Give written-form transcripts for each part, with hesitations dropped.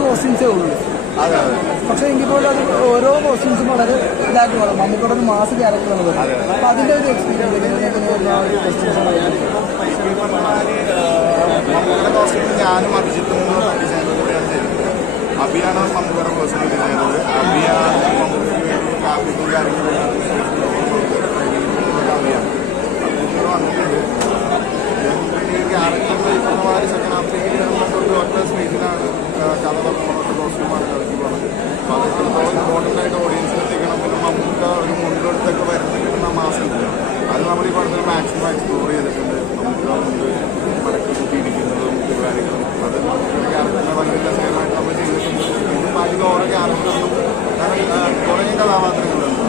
കോസ്റ്റ്യൂംസേ ഉള്ളൂ. പക്ഷെ എങ്കിൽ പോലും അത് ഓരോ കോസ്റ്റ്യൂംസും വളരെ ഇതാക്കി വേണം. നമുക്കിവിടെ ഒരു മാസ് ക്യാരക്ടറാണ് വരുന്നത്. അപ്പൊ അതിന്റെ ഒരു എക്സ്പീരിയൻസ് ഞാനും അഭിജിത്തും ഡിസൈനർ കൂടെയാണ് ചെയ്തത്. അഭിയാണ് നമുക്കുടെ പേഴ്സണൽ ഡിസൈനർ. അഭിയാണ് നമുക്ക് ഗ്രാഫിക്കും കാര്യങ്ങളും അഭിയാണ് വന്നിട്ടുണ്ട്. ഈ ക്യാരക്ടറിൽ ഇപ്പമാര് സെക്കൻഡ് ഹാഫിലേക്ക് ഒരു ഒറ്റ സ്പേസിലാണ് കഥ പറഞ്ഞ കോസ്റ്റ്യൂമാണ് കളിച്ചു പോകുന്നത്. അപ്പോൾ അത് എത്രത്തോളം ഇമ്പോർട്ടൻ്റ് ആയിട്ട് ഓഡിയൻസിൽ എത്തിക്കണം. പിന്നെ നമുക്ക് ഒരു മുൻകൊടുത്തൊക്കെ വരുന്ന കിട്ടുന്ന മാസമുണ്ട്. അത് നമ്മൾ ഈ പടത്തിൽ മാക്സിമം എക്സ്പ്ലോർ ചെയ്തിട്ടുണ്ട്. നമുക്ക് മുൻപ് മടക്കി കുത്തിയിരിക്കുന്നതും പരിപാടികളും അത് ക്യാരക്ടറിനെ വളരെ രസകരമായിട്ട് നമ്മൾ ചെയ്തിട്ടുണ്ട്. ഇതും അധികം ഓരോ ക്യാരക്ടറിനും കാരണം കുറേ കഥാപാത്രങ്ങളുണ്ട്.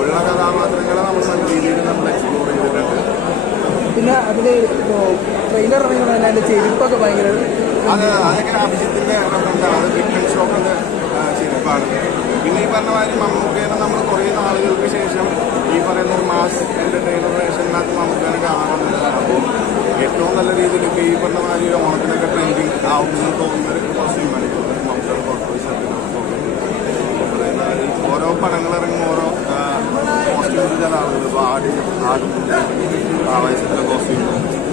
ഉള്ള കഥാപാത്രങ്ങളെ നമ്മൾ നല്ല രീതിയിൽ നമ്മൾ എക്സ്പ്ലോർ ചെയ്തിട്ടുണ്ട്. പിന്നെ അതിൽ ട്രെയിലർ ഇറങ്ങുമ്പോൾ തന്നെ അതിൻ്റെ ചെരുപ്പൊക്കെ ഭയങ്കര അതൊക്കെ അഭിജിത്തിൻ്റെ അത് ഡിഫറൻറ്റ് ഷോപ്പിൻ്റെ ചെരുപ്പാണ്. പിന്നെ ഈ പറഞ്ഞ മാതിരി മമ്മൂക്കേനെ നമ്മൾ കുറേ നാളുകൾക്ക് ശേഷം ഈ പറയുന്ന ഒരു മാസ് എൻ്റർടൈനർ വേഷനകത്ത് മമ്മൂക്കേനെ കാണാൻ പറ്റുന്നത്. അപ്പോൾ ഏറ്റവും നല്ല രീതിയിൽ ഇപ്പോൾ ഈ പറഞ്ഞ മാതിരി ഓണത്തിനൊക്കെ ട്രെൻഡിങ് ആവുമെന്ന് തോന്നുന്നൊരു കോസ്റ്റ്യൂമാണ് മമ്മൂക്കയുടെ കോർപ്പറേഷൻ. ഓരോ പടങ്ങൾ ഇറങ്ങുമ്പോൾ ഓരോ കോസ്റ്റ്യൂംസ് ചില ആളുകൾ ആടുന്നുണ്ട്. ആവേശത്തിലെ കോസ്റ്റ്യൂം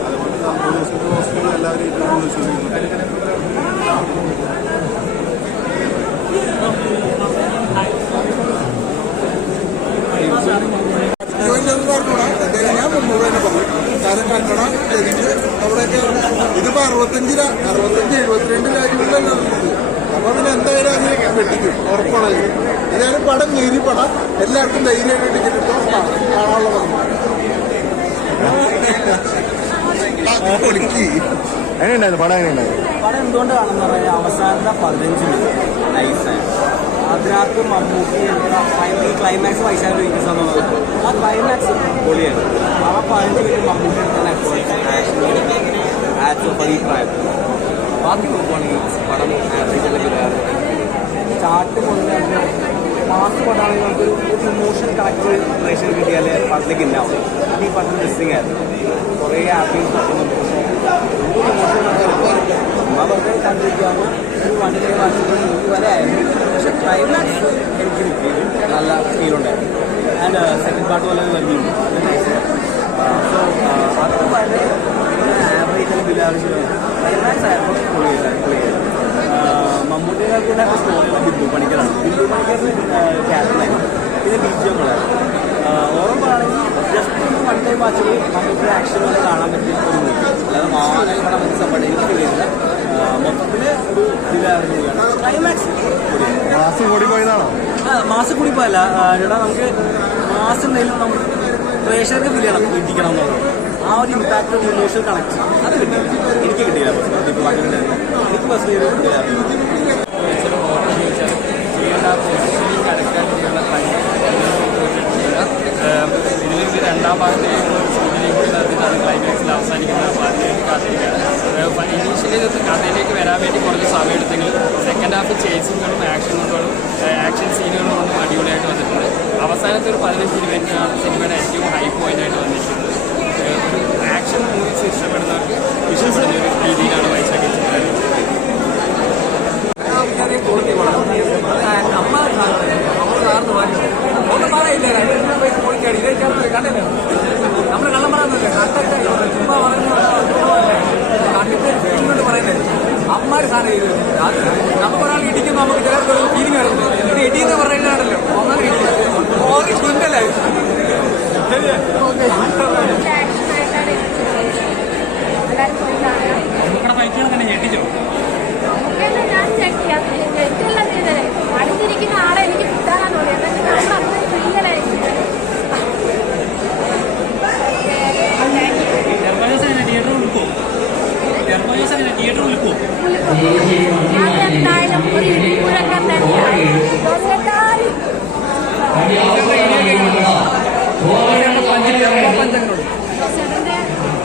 അതുപോലെ തന്നെ കോസ്റ്റ്യൂം എല്ലാവരും ഏറ്റവും വിശ്വസിക്കുന്നുണ്ട്. ഞാൻ മുന്നൂറ് തന്നെ പറഞ്ഞു. കാരണം കന്നഡ എനിക്ക് അവിടെയൊക്കെ ഇതിപ്പോൾ 65 72 രാജ്യങ്ങളിലല്ല. അപ്പോൾ അതിന് എന്തായാലും അതിനെ വെട്ടിക്കും, ഉറപ്പാണല്ലോ. ഏതായാലും പടം നേരി പടം എല്ലാവർക്കും ധൈര്യമായിട്ട് ടിക്കറ്റ് ഇപ്പോൾ കാണാനുള്ള എങ്ങനെയുണ്ടായിരുന്നു പടം? എങ്ങനെയുണ്ടായിരുന്നു പടം? എന്തുകൊണ്ട് കാണുന്ന പറഞ്ഞാൽ അവസാനത്തെ 15 മിനിറ്റ് നൈസാണ്. അതിനകത്ത് മമ്മൂട്ടി ഫൈനലി ക്ലൈമാക്സ് വൈശാഖ് വീക്ക്സ് എന്നുള്ളത് ആ ക്ലൈമാക്സ് പൊളിയാണ്. ആ 15 മിനിറ്റ് മമ്മൂട്ടി എടുക്കുന്ന ആക്ഷൻ അഭിപ്രായം. ബാക്കി നോക്കുവാണെങ്കിൽ പടം ആവറേജ് അല്ലെങ്കിൽ സ്റ്റാർട്ട് കൊണ്ടുവരുന്ന മാസ് കൊണ്ടാണെങ്കിൽ നമുക്കൊരു ഇമോഷൻ കണക്ട് പ്രേക്ഷകർ കിട്ടിയാൽ പടത്തിലേക്ക് ഇല്ലാവും. അത് ഈ പടത്തിൽ മിസ്സിങ് ആയിരുന്നു. കുറേ ആപ്പിൾസ് നോക്കുന്നുണ്ട്. അവർക്ക് കണ്ടിരിക്കാവുന്ന ഒരു 1 day വരെ ആയിരുന്നു. പക്ഷെ ക്ലൈമാക്സ് എനിക്ക് കിട്ടിയത് നല്ല ഫീലുണ്ടായിരുന്നു. ആൻഡ് സെക്കൻഡ് പാർട്ട് പോലെ വരുന്നുണ്ട്. സോ അത് വളരെ ആവറേജ് അല്ലെങ്കിൽ ബിലാവറേജ് ക്ലൈമാക്സ് ആയപ്പോൾ പൊളിയായിരുന്നു. മമ്മൂട്ടിയെ കൂടെ സ്റ്റോറിയുള്ള ബിന്ദു പണിക്കറാണ്. ബിന്ദു പണിക്കറിന് ക്യാരക്ടറായിരുന്നു. പിന്നെ ബീജങ്ങളായിരുന്നു. ഓർമ്മയാണെങ്കിൽ ജസ്റ്റ് 1 time വാച്ചുകൾ നമുക്ക് ആക്ഷൻ ഒന്ന് കാണാൻ പറ്റിയ ഒരു മൂവി. അല്ലാതെ മാനൽ പടം മനസ്സിലാൻ എനിക്ക് വരുന്ന മൊത്തത്തിൽ ഒരു ഇതിലാണ്. ക്ലൈമാക്സ് മാസം കൂടി പോയതാണോ? മാസം കൂടി പോയല്ല ചേട്ടാ. നമുക്ക് മാസം എന്തെങ്കിലും നമുക്ക് പ്രേക്ഷകർക്ക് ഫീൽ ചെയ്യണം, ഇരിക്കണം എന്നുള്ളത്. ആ ഒരു ഇമ്പാക്ട് ഒരു ഇമോഷണൽ കണക്ട് അത് കിട്ടില്ല. എനിക്ക് കിട്ടിയില്ല. ഇപ്പോൾ ബാക്കിയുണ്ടായിരുന്നു. എനിക്ക് പേഴ്സണലി ഇതിലേക്ക് രണ്ടാം ഭാഗത്തേക്ക് സൂചനയും കൂടി നടത്തിയിട്ടാണ് ക്ലൈമാക്സിൽ അവസാനിക്കുന്നത്. അപ്പോൾ അതിലേക്ക് കാത്തിരിക്കുകയാണ്. ഇനീഷ്യലി കഥയിലേക്ക് വരാൻ വേണ്ടി കുറച്ച് സമയം എടുത്തെങ്കിലും സെക്കൻഡ് ഹാഫ് ചേസിങ്ങുകളും ആക്ഷൻ സീനുകളും കൊണ്ടും അടിപൊളിയായിട്ട് വന്നിട്ടുണ്ട്. അവസാനത്തെ ഒരു 15-20 മിനിറ്റാണ് സിനിമയുടെ ഏറ്റവും ഹൈ പോയിൻ്റായിട്ട് വന്നിരിക്കുന്നത്. ഒരു ആക്ഷൻ മൂവീസ് ഇഷ്ടപ്പെടുന്നവർക്ക് ഇഷ്ടപ്പെടുന്ന ഒരു രീതിയിലാണ് വൈശാഖ് നമ്മൾ കള്ളം പറയുന്നില്ലേ? കണ്ടൊക്കെ ചുമ്മാ പറഞ്ഞു കണ്ടിട്ട് പറയുന്നത് അമ്മമാര് സാധനം ചെയ്തു. അത് നമുക്ക് ഒരാൾ ഇടിക്കുമ്പോൾ നമുക്ക് ചിലർക്ക് ഒരു ഫീലിംഗ് വരുന്നത്. ഇത് ഇടിയെന്ന് പറയുന്നതാണല്ലോ ഒന്നാമത് ഇടിക്കുക കുന്തലായിരുന്നു. നമുക്കടെ ബൈക്കുകൾ തന്നെ ഞെട്ടിച്ചോ? അടുത്തിരിക്കുന്ന ആളെ എനിക്ക് കിട്ടാനാണ് ഞാൻ എന്തായാലും ഒരു ഇടിമുഴക്കം തന്നെയാണ്.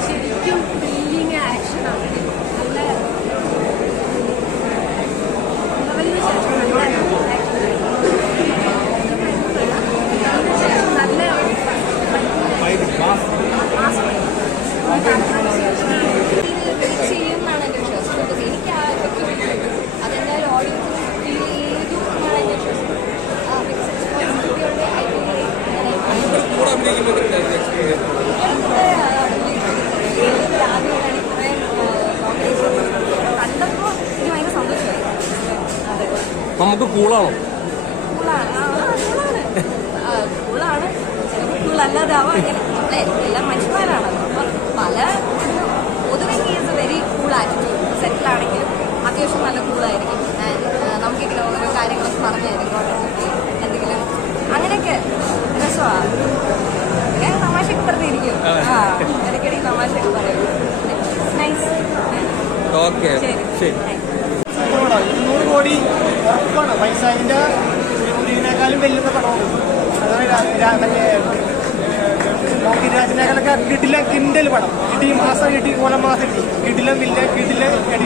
ശരിക്കും ത്രില്ലിങ് ആക്ഷനാണ്. നല്ല ചെയ്യുമെന്നാണ് എൻ്റെ വിശ്വാസം. നമുക്ക് കൂളാണോ? കൂളാണ്, ചിലപ്പോൾ കൂളല്ലാതാവാം. അങ്ങനെ എല്ലാം മനുഷ്യന്മാരാണല്ലോ. അപ്പം പല പൊതുവെ ഈസ് വെരി കൂൾ ആറ്റിറ്റ്യൂഡ്. സെറ്റിലാണെങ്കിലും അത്യാവശ്യം നല്ല കൂളായിരിക്കും. നമുക്കിങ്ങനെ ഓരോ കാര്യങ്ങളൊക്കെ പറഞ്ഞു തരും, എന്തെങ്കിലും അങ്ങനെയൊക്കെ രസമാണ്. ഞാൻ തമാശയൊക്കെ പറഞ്ഞിരിക്കും. ഇടയ്ക്കിടയ്ക്ക് തമാശയൊക്കെ പറയും. നൈസ്. ഓക്കെ, ശരി. 200 കോടി ഉറപ്പാണ്. പൈസ അതിൻ്റെ ഇതിനേക്കാളും വലിയ പടമാണ്. മോഹിരാജിനേക്കാളൊക്കെ കിട്ടില്ല കിൻഡൽ പടം കിട്ടി, മാസം കിട്ടി, ഓല മാസം കിട്ടി, കിട്ടില്ല വില്ല കിട്ടില്ല എടി